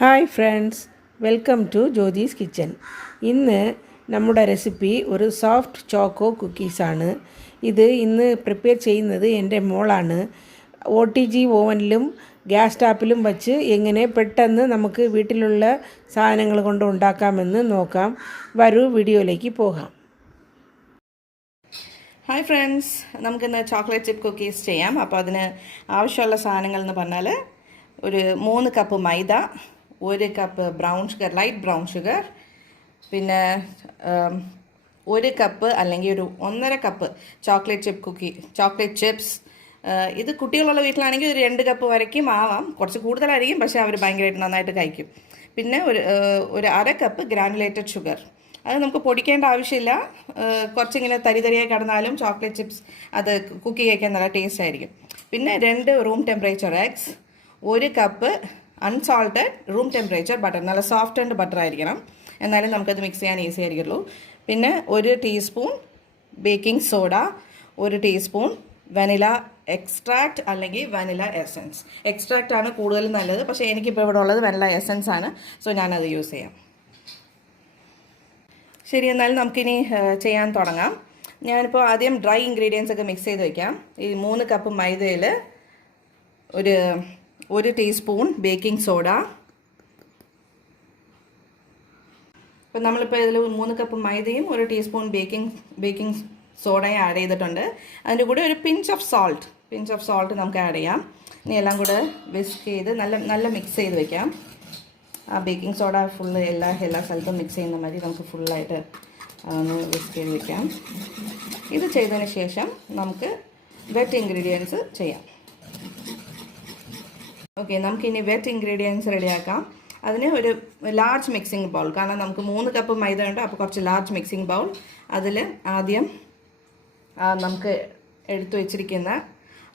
Hi friends, welcome to Jyothi's kitchen. ഇന്ന് നമ്മുടെ recipe ഒരു സോഫ്റ്റ് ചോക്കോ കുക്കീസാണ്. ഇന്ന് പ്രിപ്പയർ ചെയ്യുന്നത് എൻ്റെ മോളാണ്. OTG ഓവനിലും ഗ്യാസ് സ്റ്റോപ്പിലും വച്ച് എങ്ങനെ പെട്ടെന്ന് നമുക്ക് വീട്ടിലുള്ള സാധനങ്ങൾ കൊണ്ട് ഉണ്ടാക്കാമെന്ന് നോക്കാം. വരൂ വീഡിയോയിലേക്ക് പോകാം. ഹായ് ഫ്രണ്ട്സ്, നമുക്കിന്ന് ചോക്ലേറ്റ് ചിപ്പ് കുക്കീസ് ചെയ്യാം. അപ്പോൾ അതിന് ആവശ്യമുള്ള സാധനങ്ങൾ എന്ന് പറഞ്ഞാൽ ഒരു 3 കപ്പ് മൈദ, 1 cup brown sugar, light brown sugar, പിന്നെ 1 കപ്പ് അല്ലെങ്കിൽ ഒരു 1.5 കപ്പ് ചോക്ലേറ്റ് ചിപ്സ്. ഇത് കുട്ടികളുള്ള വീട്ടിലാണെങ്കിൽ ഒരു 2 കപ്പ് വരയ്ക്കും ആവാം. കുറച്ച് കൂടുതലായിരിക്കും, പക്ഷേ അവർ ഭയങ്കരമായിട്ട് നന്നായിട്ട് കഴിക്കും. പിന്നെ ഒരു 1/2 കപ്പ് ഗ്രാനുലേറ്റഡ് ഷുഗർ. അത് നമുക്ക് പൊടിക്കേണ്ട ആവശ്യമില്ല. കുറച്ചിങ്ങനെ തരിതരിയായി കിടന്നാലും ചോക്ലേറ്റ് ചിപ്സ് അത് കുക്കി കഴിക്കാൻ നല്ല ടേസ്റ്റ് ആയിരിക്കും. പിന്നെ 2 room temperature eggs, 1 cup unsalted room temperature butter. നല്ല സോഫ്റ്റ് ആൻഡ് ബട്ടർ ആയിരിക്കണം, എന്നാലും നമുക്കത് മിക്സ് ചെയ്യാൻ ഈസി ആയിരിക്കുള്ളൂ. പിന്നെ 1 teaspoon baking soda, 1 teaspoon vanilla extract അല്ലെങ്കിൽ വനില എസൻസ്. എക്സ്ട്രാക്റ്റ് ആണ് കൂടുതൽ നല്ലത്, പക്ഷേ എനിക്കിപ്പോൾ ഇവിടെ ഉള്ളത് വനില എസൻസ് ആണ്, സോ ഞാനത് യൂസ് ചെയ്യാം. ശരി, എന്നാൽ നമുക്കിനി ചെയ്യാൻ തുടങ്ങാം. ഞാനിപ്പോൾ ആദ്യം ഡ്രൈ ഇൻഗ്രീഡിയൻസ് ഒക്കെ മിക്സ് ചെയ്ത് വയ്ക്കാം. ഈ 3 കപ്പ് മൈദയിൽ ഒരു ടീസ്പൂൺ ബേക്കിംഗ് സോഡ. അപ്പോൾ നമ്മളിപ്പോൾ ഇതിൽ 3 കപ്പ് മൈദയും 1 ടീസ്പൂൺ ബേക്കിംഗ് സോഡയും ആഡ് ചെയ്തിട്ടുണ്ട്. അതിൻ്റെ കൂടെ ഒരു പിഞ്ച് ഓഫ് സോൾട്ട് നമുക്ക് ആഡ് ചെയ്യാം. ഇനി എല്ലാം കൂടെ വിസ്ക് ചെയ്ത് നല്ല മിക്സ് ചെയ്ത് വയ്ക്കാം. ആ ബേക്കിംഗ് സോഡ ഫുള്ള് എല്ലാ സ്ഥലത്തും മിക്സ് ചെയ്യുന്ന മാതിരി നമുക്ക് ഫുള്ളായിട്ട് ഒന്ന് വിസ്ക് ചെയ്ത് വയ്ക്കാം. ഇത് ചെയ്തതിന് ശേഷം നമുക്ക് വെറ്റ് ഇൻഗ്രീഡിയൻസ് ചെയ്യാം. ഓക്കെ, നമുക്കിനി വെറ്റ് ഇൻഗ്രീഡിയൻസ് റെഡിയാക്കാം. അതിന് ഒരു ലാർജ് മിക്സിംഗ് ബൗൾ, കാരണം നമുക്ക് 3 കപ്പ് മൈദ ഉണ്ട്, അപ്പോൾ കുറച്ച് ലാർജ് മിക്സിംഗ് ബൗൾ. അതിൽ ആദ്യം നമുക്ക് എടുത്തു വച്ചിരിക്കുന്ന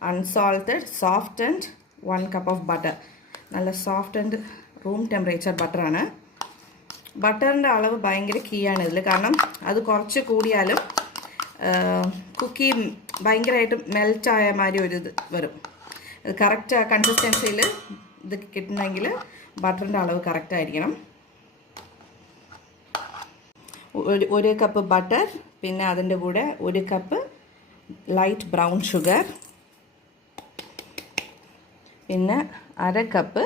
unsalted soft and 1 cup of butter. നല്ല സോഫ്റ്റ് ആൻഡ് റൂം ടെമ്പറേച്ചർ ബട്ടറാണ്. ബട്ടറിൻ്റെ അളവ് ഭയങ്കര കീയാണ് ഇതിൽ, കാരണം അത് കുറച്ച് കൂടിയാലും കുക്കി ഭയങ്കരമായിട്ട് മെൽറ്റായ മാതിരി ഒരു ഇത് വരും. ഇത് കറക്റ്റ് കൺസിസ്റ്റൻസിയിൽ ഇത് കിട്ടണമെങ്കിൽ ബട്ടറിൻ്റെ അളവ് കറക്റ്റായിരിക്കണം. 1 കപ്പ് ബട്ടർ, പിന്നെ അതിൻ്റെ കൂടെ 1 കപ്പ് ലൈറ്റ് ബ്രൗൺ ഷുഗർ, പിന്നെ 1/2 കപ്പ്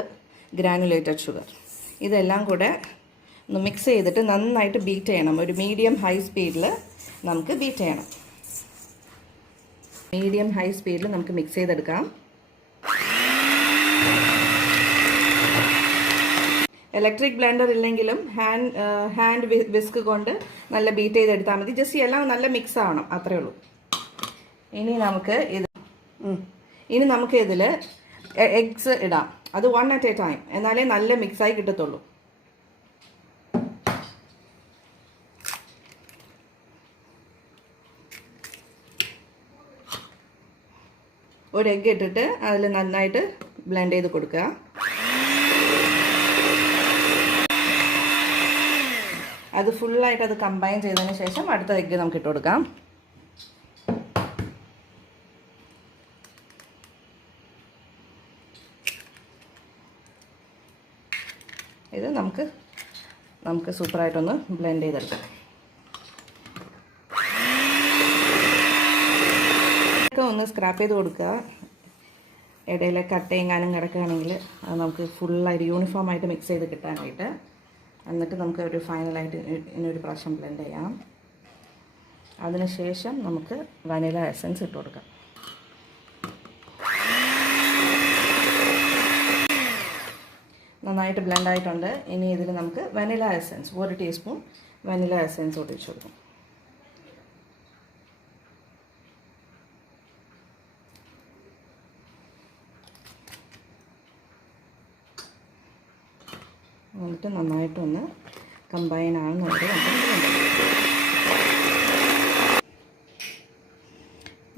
ഗ്രാനുലേറ്റഡ് ഷുഗർ. ഇതെല്ലാം കൂടെ ഒന്ന് മിക്സ് ചെയ്തിട്ട് നന്നായിട്ട് ബീറ്റ് ചെയ്യണം. ഒരു മീഡിയം ഹൈ സ്പീഡിൽ നമുക്ക് ബീറ്റ് ചെയ്യണം. മീഡിയം ഹൈ സ്പീഡിൽ നമുക്ക് മിക്സ് ചെയ്തെടുക്കാം. ഇലക്ട്രിക് ബ്ലെൻഡർ ഇല്ലെങ്കിലും ഹാൻഡ് വിസ്ക് കൊണ്ട് നല്ല ബീറ്റ് ചെയ്തെടുത്താൽ മതി. ജസ്റ്റ് എല്ലാം നല്ല മിക്സ് ആവണം, അത്രയേ ഉള്ളൂ. ഇനി നമുക്ക് ഇതിൽ എഗ്സ് ഇടാം. അത് 1 at a time, എന്നാലേ നല്ല മിക്സായി കിട്ടത്തുള്ളൂ. ഒരു എഗ്ഗ് ഇട്ടിട്ട് അതിൽ നന്നായിട്ട് ബ്ലെൻഡ് ചെയ്ത് കൊടുക്കുക. അത് ഫുള്ളായിട്ട് അത് കമ്പൈൻ ചെയ്തതിന് ശേഷം അടുത്ത എഗ്ഗ് നമുക്ക് ഇട്ട് കൊടുക്കാം. ഇത് നമുക്ക് സൂപ്പറായിട്ടൊന്ന് ബ്ലെൻഡ് ചെയ്തെടുക്കാം. ഒന്ന് സ്ക്രാപ്പ് ചെയ്ത് കൊടുക്കുക. ഇടയിലെ കട്ടയെങ്ങാനും കിടക്കുകയാണെങ്കിൽ അത് നമുക്ക് ഫുള്ളായിട്ട് യൂണിഫോമായിട്ട് മിക്സ് ചെയ്ത് കിട്ടാനായിട്ട്. എന്നിട്ട് നമുക്ക് ഒരു ഫൈനലായിട്ട് ഇനിയൊരു പ്രാവശ്യം ബ്ലെൻഡ് ചെയ്യാം. അതിനുശേഷം നമുക്ക് വനില എസൻസ് ഇട്ട് കൊടുക്കാം. നന്നായിട്ട് ബ്ലെൻഡ് ആയിട്ടുണ്ട്. ഇനി ഇതിൽ നമുക്ക് vanilla essence 1 teaspoon vanilla essence ഒഴിച്ച് കൊടുക്കും. എന്നിട്ട് നന്നായിട്ടൊന്ന് കമ്പൈൻ ആകുന്നത്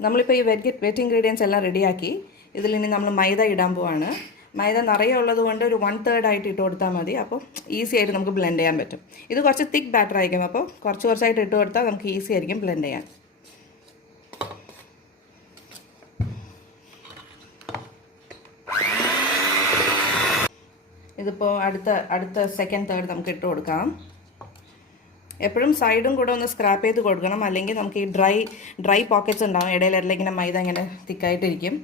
നമ്മളിപ്പോൾ ഈ വെറ്റ് ഇൻഗ്രീഡിയൻസ് എല്ലാം റെഡിയാക്കി. ഇതിലിനി നമ്മൾ മൈദ ഇടാൻ പോവാണ്. മൈദ നിറയെ ഉള്ളത് കൊണ്ട് ഒരു 1/3 ആയിട്ട് ഇട്ട് കൊടുത്താൽ മതി. അപ്പോൾ ഈസി ആയിട്ട് നമുക്ക് ബ്ലെൻഡ് ചെയ്യാൻ പറ്റും. ഇത് കുറച്ച് തിക്ക് ബാറ്റർ ആയിരിക്കും, അപ്പോൾ കുറച്ചായിട്ട് ഇട്ട് കൊടുത്താൽ നമുക്ക് ഈസി ആയിരിക്കും ബ്ലെൻഡ് ചെയ്യാൻ. ഇതിപ്പോൾ അടുത്ത സെക്കൻഡ് തേർഡ് നമുക്ക് ഇട്ട് കൊടുക്കാം. എപ്പോഴും സൈഡും കൂടെ ഒന്ന് സ്ക്രാപ്പ് ചെയ്ത് കൊടുക്കണം, അല്ലെങ്കിൽ നമുക്ക് ഈ ഡ്രൈ പോക്കറ്റ്സ് ഉണ്ടാവും ഇടയിലെല്ലാം ഇങ്ങനെ മൈദ ഇങ്ങനെ തിക്കായിട്ടിരിക്കും.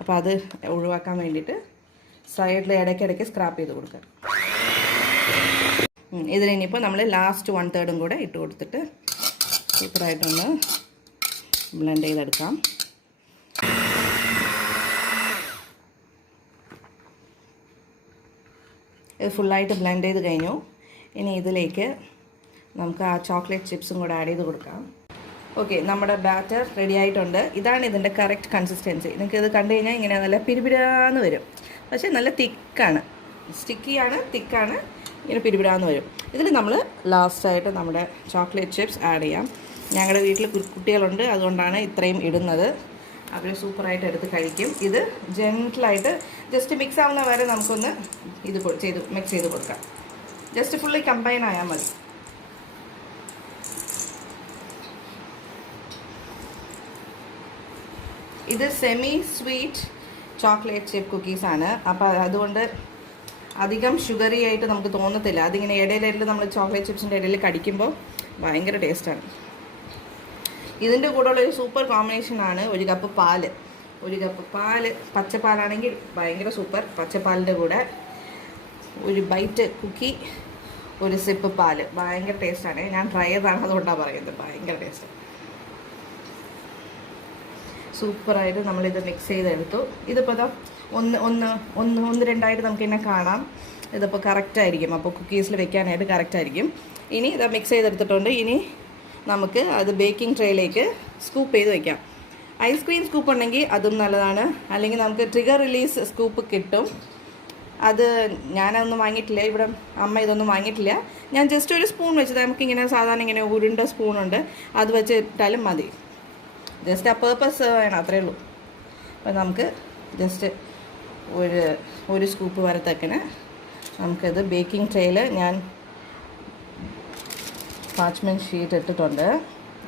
അപ്പോൾ അത് ഒഴിവാക്കാൻ വേണ്ടിയിട്ട് സൈഡിൽ ഇടയ്ക്കിടയ്ക്ക് സ്ക്രാപ്പ് ചെയ്ത് കൊടുക്കാം. ഇതിനിപ്പോൾ നമ്മൾ ലാസ്റ്റ് 1/3 കൂടെ ഇട്ട് കൊടുത്തിട്ട് സൂപ്പറായിട്ടൊന്ന് ബ്ലെൻഡ് ചെയ്തെടുക്കാം. ഇത് ഫുള്ളായിട്ട് ബ്ലെൻഡ് ചെയ്ത് കഴിഞ്ഞു. ഇനി ഇതിലേക്ക് നമുക്ക് ആ ചോക്ലേറ്റ് ചിപ്സും കൂടെ ആഡ് ചെയ്ത് കൊടുക്കാം. ഓക്കെ, നമ്മുടെ ബാറ്റർ റെഡി ആയിട്ടുണ്ട്. ഇതാണ് ഇതിൻ്റെ കറക്റ്റ് കൺസിസ്റ്റൻസി. നിങ്ങൾക്ക് ഇത് കണ്ടു കഴിഞ്ഞാൽ ഇങ്ങനെ നല്ല പിരിപിരാന്ന് വരും, പക്ഷേ നല്ല തിക്കാണ്, സ്റ്റിക്കിയാണ്, തിക്കാണ്, ഇങ്ങനെ പിരിപിരാന്ന് വരും. ഇതിൽ നമ്മൾ ലാസ്റ്റായിട്ട് നമ്മുടെ ചോക്ലേറ്റ് ചിപ്സ് ആഡ് ചെയ്യാം. ഞങ്ങളുടെ വീട്ടിൽ കുട്ടികളുണ്ട്, അതുകൊണ്ടാണ് ഇത്രയും ഇടുന്നത്. അവർ സൂപ്പറായിട്ട് എടുത്ത് കഴിക്കും. ഇത് ജെൻറ്റിലായിട്ട് ജസ്റ്റ് മിക്സ് ആവുന്ന വരെ നമുക്കൊന്ന് മിക്സ് ചെയ്ത് കൊടുക്കാം. ജസ്റ്റ് ഫുള്ളി കമ്പൈൻ ആയാൽ മതി. ഇത് സെമി സ്വീറ്റ് ചോക്ലേറ്റ് ചിപ്പ് കുക്കീസാണ്. അപ്പോൾ അതുകൊണ്ട് അധികം ഷുഗറി ആയിട്ട് നമുക്ക് തോന്നത്തില്ല. അതിങ്ങനെ ഇടയിലിടയിൽ നമ്മൾ ചോക്ലേറ്റ് ചിപ്സിൻ്റെ ഇടയിൽ കടിക്കുമ്പോൾ ഭയങ്കര ടേസ്റ്റാണ്. ഇതിൻ്റെ കൂടെ ഉള്ളൊരു സൂപ്പർ കോമ്പിനേഷനാണ് ഒരു കപ്പ് പാല്. പച്ചപ്പാലാണെങ്കിൽ ഭയങ്കര സൂപ്പർ. പച്ചപ്പാലിൻ്റെ കൂടെ ഒരു ബൈറ്റ് കുക്കി, ഒരു സിപ്പ് പാല്, ഭയങ്കര ടേസ്റ്റാണ്. ഞാൻ ട്രൈ ചെയ്താണ്, അതുകൊണ്ടാണ് പറയുന്നത്. ഭയങ്കര ടേസ്റ്റ്. സൂപ്പറായിട്ട് നമ്മളിത് മിക്സ് ചെയ്തെടുത്തു. ഇതിപ്പോൾ ഇതാ ഒന്ന് രണ്ടായിട്ട് നമുക്കിങ്ങനെ കാണാം. ഇതിപ്പോൾ കറക്റ്റായിരിക്കും, അപ്പോൾ കുക്കീസിൽ വെക്കാനായിട്ട് കറക്റ്റായിരിക്കും. ഇനി ഇത് മിക്സ് ചെയ്തെടുത്തിട്ടുണ്ട്. ഇനി നമുക്ക് അത് ബേക്കിംഗ് ട്രേയിലേക്ക് സ്കൂപ്പ് ചെയ്ത് വെക്കാം. ഐസ്ക്രീം സ്കൂപ്പ് ഉണ്ടെങ്കിൽ അതും നല്ലതാണ്, അല്ലെങ്കിൽ നമുക്ക് ട്രിഗർ റിലീസ് സ്കൂപ്പ് കിട്ടും. അത് ഞാനതൊന്നും വാങ്ങിയിട്ടില്ല, ഇവിടെ അമ്മ ഇതൊന്നും വാങ്ങിയിട്ടില്ല. ഞാൻ ജസ്റ്റ് ഒരു സ്പൂൺ വെച്ചത്, നമുക്കിങ്ങനെ സാധാരണ ഇങ്ങനെ ഉരുണ്ട സ്പൂണുണ്ട്, അത് വെച്ച് ഇട്ടാലും മതി. ജസ്റ്റ് ആ പേർപ്പസ് വേണം, അത്രയേ ഉള്ളൂ. അപ്പോൾ നമുക്ക് ജസ്റ്റ് ഒരു സ്കൂപ്പ് വരത്തക്കന് നമുക്കിത് ബേക്കിംഗ് ട്രേയിൽ ഞാൻ പാച്ച്മെൻറ്റ് ഷീറ്റ് ഇട്ടിട്ടുണ്ട്.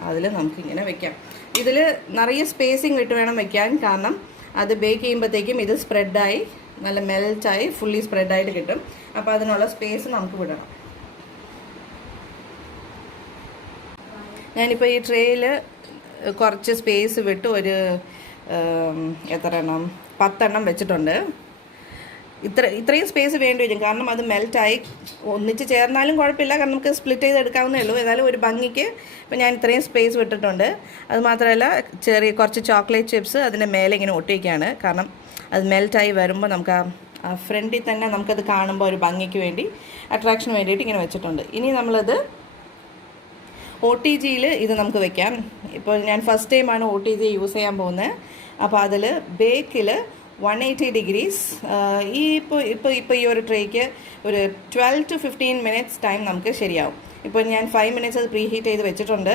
അതിൽ നമുക്കിങ്ങനെ വെക്കാം. ഇതിൽ നിറയെ സ്പേസിങ് വിട്ട് വേണം വെക്കാൻ, കാരണം അത് ബേക്ക് ചെയ്യുമ്പോഴത്തേക്കും ഇത് സ്പ്രെഡായി നല്ല മെൽറ്റായി ഫുള്ളി സ്പ്രെഡായിട്ട് കിട്ടും. അപ്പോൾ അതിനുള്ള സ്പേസ് നമുക്ക് വിടണം. ഞാനിപ്പോൾ ഈ ട്രേയിൽ കുറച്ച് സ്പേസ് വിട്ട് ഒരു എത്ര എണ്ണം 10 എണ്ണം വെച്ചിട്ടുണ്ട്. ഇത്രയും സ്പേസ് വേണ്ടി വരും, കാരണം അത് മെൽറ്റായി ഒന്നിച്ച് ചേർന്നാലും കുഴപ്പമില്ല, കാരണം നമുക്ക് സ്പ്ലിറ്റ് ചെയ്ത് എടുക്കാവുന്നേ ഉള്ളൂ. ഏതായാലും ഒരു ഭംഗിക്ക് ഇപ്പോൾ ഞാൻ ഇത്രയും സ്പേസ് വിട്ടിട്ടുണ്ട്. അതുമാത്രമല്ല കുറച്ച് ചോക്ലേറ്റ് ചിപ്സ് അതിൻ്റെ മേലെ ഇങ്ങനെ ഒട്ടിക്കുകയാണ്, കാരണം അത് മെൽറ്റായി വരുമ്പോൾ നമുക്ക് ആ ഫ്രണ്ടിൽ തന്നെ നമുക്കത് കാണുമ്പോൾ ഒരു ഭംഗിക്ക് വേണ്ടി, അട്രാക്ഷന് വേണ്ടിയിട്ട് ഇങ്ങനെ വെച്ചിട്ടുണ്ട്. ഇനി നമ്മളത് OTG ഇത് നമുക്ക് വെക്കാം. ഇപ്പോൾ ഞാൻ ഫസ്റ്റ് ടൈമാണ് OTG യൂസ് ചെയ്യാൻ പോകുന്നത്. അപ്പോൾ അതിൽ ബേക്കിൽ 180 ഡിഗ്രീസ് ഇപ്പോൾ ഈ ഒരു ട്രേക്ക് ഒരു 12 to 15 മിനിറ്റ്സ് ടൈം നമുക്ക് ശരിയാവും. ഇപ്പോൾ ഞാൻ 5 മിനിറ്റ്സ് അത് പ്രീ ഹീറ്റ് ചെയ്ത് വെച്ചിട്ടുണ്ട്.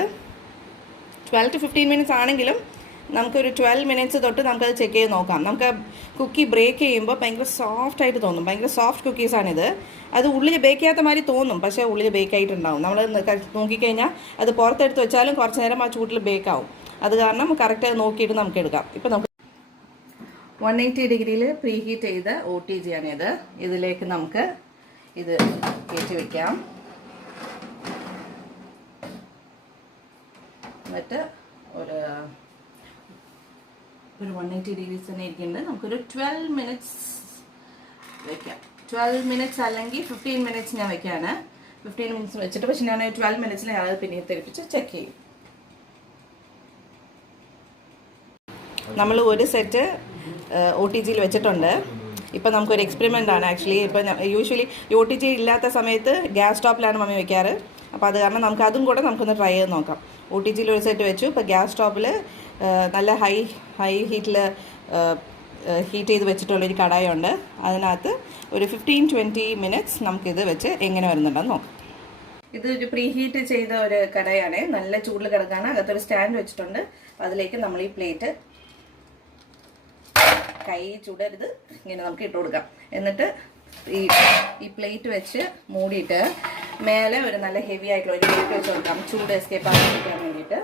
12 to 15 മിനിറ്റ്സ് ആണെങ്കിലും നമുക്കൊരു 12 മിനിറ്റ്സ് തൊട്ട് നമുക്കത് ചെക്ക് ചെയ്ത് നോക്കാം. നമുക്ക് കുക്കി ബ്രേക്ക് ചെയ്യുമ്പോൾ ഭയങ്കര സോഫ്റ്റായിട്ട് തോന്നും. ഭയങ്കര സോഫ്റ്റ് കുക്കീസാണിത്. അത് ഉള്ളിൽ ബേക്ക് ചെയ്യാത്ത മാതിരി തോന്നും, പക്ഷേ ഉള്ളിൽ ബേക്ക് ആയിട്ടുണ്ടാവും. നമ്മൾ നോക്കിക്കഴിഞ്ഞാൽ അത് പുറത്തെടുത്ത് വെച്ചാലും കുറച്ച് നേരം ആ ചൂട്ടിൽ ബേക്കാവും. അത് കാരണം കറക്റ്റ് അത് നോക്കിയിട്ട് നമുക്ക് എടുക്കാം. ഇപ്പോൾ നമുക്ക് 180 ഡിഗ്രിയിൽ പ്രീ ഹീറ്റ് ചെയ്ത OTG ആണിത്. ഇതിലേക്ക് നമുക്ക് ഇത് കയറ്റി വയ്ക്കാം. എന്നിട്ട് ഒരു 180 ഡിഗ്രീസ് തന്നെ ഇരിക്കുന്നുണ്ട്. നമുക്കൊരു 12 മിനിറ്റ്സ് വയ്ക്കാം. 12 മിനിറ്റ്സ് അല്ലെങ്കിൽ 15 മിനിറ്റ്സ് ഞാൻ വയ്ക്കാണ്. 15 മിനിറ്റ്സ് വെച്ചിട്ട്, പക്ഷെ ഞാൻ 12 മിനിറ്റ്സിൽ അത് പിന്നെ തെളിപ്പിച്ച് ചെക്ക് ചെയ്യും. നമ്മൾ ഒരു സെറ്റ് OTG വെച്ചിട്ടുണ്ട്. ഇപ്പോൾ നമുക്കൊരു എക്സ്പെരിമെൻ്റ് ആണ് ആക്ച്വലി. ഇപ്പോൾ യൂഷ്വലി OTG ഇല്ലാത്ത സമയത്ത് ഗ്യാസ് സ്റ്റോപ്പിലാണ് മമ്മി വെക്കാറ്. അപ്പോൾ അത് കാരണം നമുക്ക് അതും കൂടെ നമുക്കൊന്ന് ട്രൈ ചെയ്ത് നോക്കാം. OTG ഒരു സെറ്റ് വെച്ചു. ഇപ്പോൾ ഗ്യാസ് സ്റ്റോപ്പിൽ നല്ല ഹൈ ഹീറ്റിൽ ഹീറ്റ് ചെയ്ത് വെച്ചിട്ടുള്ളൊരു കടായുണ്ട്. അതിനകത്ത് ഒരു 15-20 മിനിറ്റ്സ് നമുക്കിത് വെച്ച് എങ്ങനെ വരുന്നുണ്ടെന്ന് നോക്കാം. ഇത് ഒരു പ്രീ ഹീറ്റ് ചെയ്ത ഒരു കടായാണ്. നല്ല ചൂടിൽ കിടക്കാണ്. അകത്തൊരു സ്റ്റാൻഡ് വെച്ചിട്ടുണ്ട്. അതിലേക്ക് നമ്മൾ ഈ പ്ലേറ്റ് കൈ ചൂടരുത്, ഇങ്ങനെ നമുക്ക് ഇട്ട് കൊടുക്കാം. എന്നിട്ട് ഈ പ്ലേറ്റ് വെച്ച് മൂടിയിട്ട് മേലെ ഒരു നല്ല ഹെവി ആയിട്ടുള്ള ഒരു പ്ലേറ്റ് വെച്ച് കൊടുക്കാം, ചൂട് എസ്കേപ്പ് ആക്കാൻ വേണ്ടിയിട്ട്.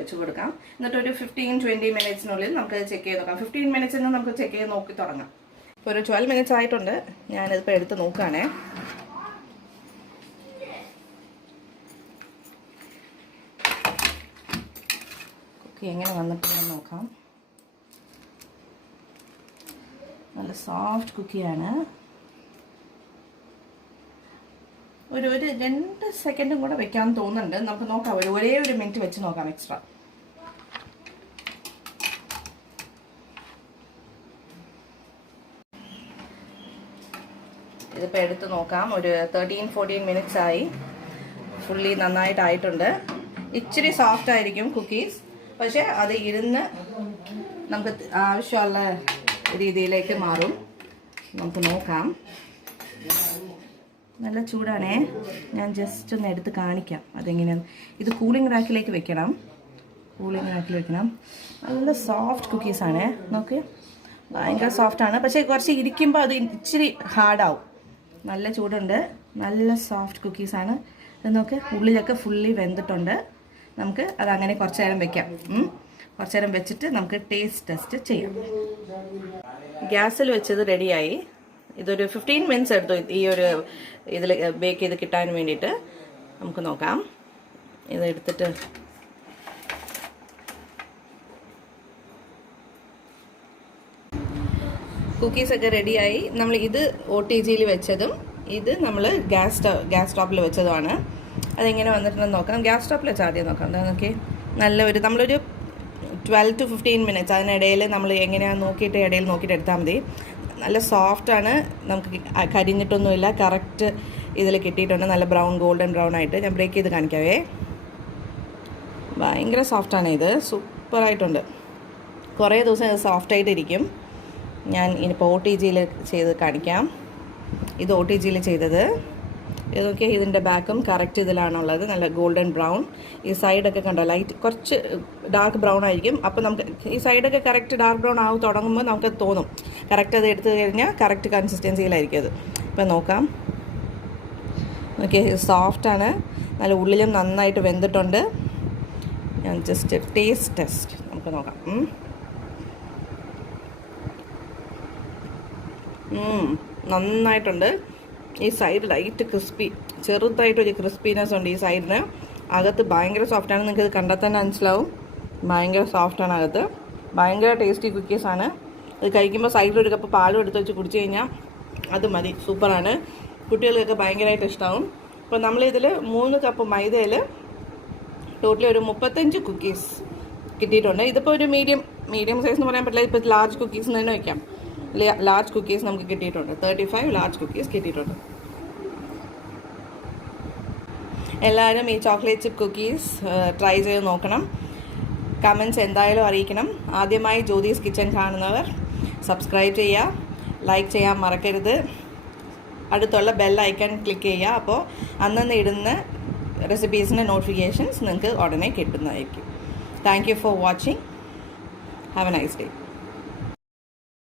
വെച്ച് കൊടുക്കാം. എന്നിട്ട് ഒരു 15-20 മിനിറ്റ്സിനുള്ളിൽ നമുക്ക് ചെക്ക് ചെയ്ത് നോക്കാം. 15 മിനിറ്റ്സിൽ നിന്ന് നമുക്ക് ചെക്ക് ചെയ്ത് നോക്കി തുടങ്ങാം. ഇപ്പോൾ ഒരു 12 മിനിറ്റ്സ് ആയിട്ടുണ്ട്. ഞാനിതിപ്പോൾ എടുത്ത് നോക്കുകയാണേ. കുക്കി എങ്ങനെ വന്നിട്ടുണ്ടെന്ന് നോക്കാം. നല്ല സോഫ്റ്റ് കുക്കിയാണ്. ഒരു 2 സെക്കൻഡും കൂടെ വെക്കാൻ തോന്നുന്നുണ്ട്. നമുക്ക് നോക്കാം, ഒരേ ഒരു മിനിറ്റ് വെച്ച് നോക്കാം എക്സ്ട്രാ. ഇതിപ്പോൾ എടുത്ത് നോക്കാം. ഒരു 13-14 മിനിറ്റ്സ് ആയി. ഫുള്ളി നന്നായിട്ടായിട്ടുണ്ട്. ഇച്ചിരി സോഫ്റ്റ് ആയിരിക്കും കുക്കീസ്, പക്ഷേ അത് ഇരുന്ന് നമുക്ക് ആവശ്യമുള്ള രീതിയിലേക്ക് മാറും. നമുക്ക് നോക്കാം. നല്ല ചൂടാണേ. ഞാൻ ജസ്റ്റ് ഒന്ന് എടുത്ത് കാണിക്കാം അതെങ്ങനെയാണ്. ഇത് കൂളിംഗ് റാക്കിലേക്ക് വെക്കണം. നല്ല സോഫ്റ്റ് കുക്കീസാണേ. നോക്ക്, ഭയങ്കര സോഫ്റ്റാണ്. പക്ഷേ കുറച്ച് ഇരിക്കുമ്പോൾ അത് ഇച്ചിരി ഹാർഡാവും. നല്ല ചൂടുണ്ട്. നല്ല സോഫ്റ്റ് കുക്കീസാണ്. ഇത് നോക്ക്, ഉള്ളിലൊക്കെ ഫുള്ളി വെന്തിട്ടുണ്ട്. നമുക്ക് അതങ്ങനെ കുറച്ച് നേരം വെക്കാം. കുറച്ച് നേരം വെച്ചിട്ട് നമുക്ക് ടേസ്റ്റ് ടെസ്റ്റ് ചെയ്യാം. ഗ്യാസിൽ വെച്ചത് റെഡിയായി. ഇതൊരു 15 മിനിറ്റ്സ് എടുത്തു ഈ ഒരു ഇതിൽ ബേക്ക് ചെയ്ത് കിട്ടാൻ വേണ്ടിയിട്ട്. നമുക്ക് നോക്കാം. ഇതെടുത്തിട്ട് കുക്കീസൊക്കെ റെഡിയായി. നമ്മൾ ഇത് OTGയിൽ വെച്ചതും ഇത് നമ്മൾ ഗ്യാസ് സ്റ്റോപ്പിൽ വെച്ചതുമാണ്. അതെങ്ങനെ വന്നിട്ടുണ്ടെന്ന് നോക്കാം. ഗ്യാസ് സ്റ്റോപ്പിൽ വെച്ചാൽ ആദ്യം നോക്കാം. എന്താ നോക്കി, നമ്മളൊരു 12 to 15 മിനിറ്റ്സ് അതിനിടയിൽ നമ്മൾ എങ്ങനെയാണ് നോക്കിയിട്ട് ഇടയിൽ നോക്കിയിട്ട് എടുത്താൽ മതി. നല്ല സോഫ്റ്റാണ്. നമുക്ക് കരിഞ്ഞിട്ടൊന്നുമില്ല. കറക്റ്റ് ഇതിൽ കിട്ടിയിട്ടുണ്ട്. നല്ല ഗോൾഡൻ ബ്രൗൺ ആയിട്ട്. ഞാൻ ബ്രേക്ക് ചെയ്ത് കാണിക്കാവേ. ഭയങ്കര സോഫ്റ്റാണ് ഇത്. സൂപ്പറായിട്ടുണ്ട്. കുറേ ദിവസം ഇത് സോഫ്റ്റായിട്ടിരിക്കും. ഞാൻ ഇനിയിപ്പോൾ OTGയിൽ ചെയ്ത് കാണിക്കാം. ഇത് OTGയിൽ ചെയ്തത്. ഇതൊക്കെ ഇതിൻ്റെ ബാക്കും കറക്റ്റ് ഇതിലാണുള്ളത്. നല്ല ഗോൾഡൻ ബ്രൗൺ. ഈ സൈഡൊക്കെ കണ്ടോ, ലൈറ്റ് കുറച്ച് ഡാർക്ക് ബ്രൗൺ ആയിരിക്കും. അപ്പോൾ നമുക്ക് ഈ സൈഡൊക്കെ കറക്റ്റ് ഡാർക്ക് ബ്രൗൺ ആവും തുടങ്ങുമ്പോൾ നമുക്ക് തോന്നും കറക്റ്റ് അത് എടുത്തു കഴിഞ്ഞാൽ കറക്റ്റ് കൺസിസ്റ്റൻസിയിലായിരിക്കും അത്. ഇപ്പം നോക്കാം. ഓക്കെ, സോഫ്റ്റാണ്. നല്ല ഉള്ളിലും നന്നായിട്ട് വെന്തിട്ടുണ്ട്. ഞാൻ ജസ്റ്റ് ടേസ്റ്റ് ടെസ്റ്റ് നമുക്ക് നോക്കാം. നന്നായിട്ടുണ്ട്. ഈ സൈഡ് ലൈറ്റ് ക്രിസ്പി, ചെറുതായിട്ടൊരു ക്രിസ്പിനെസ് ഉണ്ട് ഈ സൈഡിന്. അകത്ത് ഭയങ്കര സോഫ്റ്റാണ്. നിങ്ങൾക്ക് ഇത് കണ്ടാൽ തന്നെ മനസ്സിലാവും. ഭയങ്കര സോഫ്റ്റാണ് അകത്ത്. ഭയങ്കര ടേസ്റ്റി കുക്കീസാണ്. ഇത് കഴിക്കുമ്പോൾ സൈഡിൽ ഒരു കപ്പ് പാലും എടുത്ത് വെച്ച് കുടിച്ച് കഴിഞ്ഞാൽ അത് മതി. സൂപ്പറാണ്. കുട്ടികൾക്കൊക്കെ ഭയങ്കരമായിട്ട് ഇഷ്ടമാവും. അപ്പോൾ നമ്മളിതിൽ 3 കപ്പ് മൈദയിൽ ടോട്ടലി ഒരു 35 കുക്കീസ് കിട്ടിയിട്ടുണ്ട്. ഇതിപ്പോൾ ഒരു മീഡിയം സൈസ് എന്ന് പറയാൻ പറ്റില്ല. ഇപ്പോൾ ലാർജ് കുക്കീസ് തന്നെ വയ്ക്കാം. ലാർജ് കുക്കീസ് നമുക്ക് കിട്ടിയിട്ടുണ്ട്. 35 ലാർജ് കുക്കീസ് കിട്ടിയിട്ടുണ്ട്. എല്ലാവരും ഈ ചോക്ലേറ്റ് ചിപ്പ് കുക്കീസ് ട്രൈ ചെയ്ത് നോക്കണം. കമൻറ്റ്സ് എന്തായാലും അറിയിക്കണം. ആദ്യമായി ജ്യോതിസ് കിച്ചൻ കാണുന്നവർ സബ്സ്ക്രൈബ് ചെയ്യുക, ലൈക്ക് ചെയ്യാൻ മറക്കരുത്. അടുത്തുള്ള ബെൽ ഐക്കൺ ക്ലിക്ക് ചെയ്യുക. അപ്പോൾ അന്നന്ന് ഇടുന്ന റെസിപ്പീസിൻ്റെ നോട്ടിഫിക്കേഷൻസ് നിങ്ങൾക്ക് ഉടനെ കിട്ടുന്നതായിരിക്കും. Thank you for watching. Have A nice day.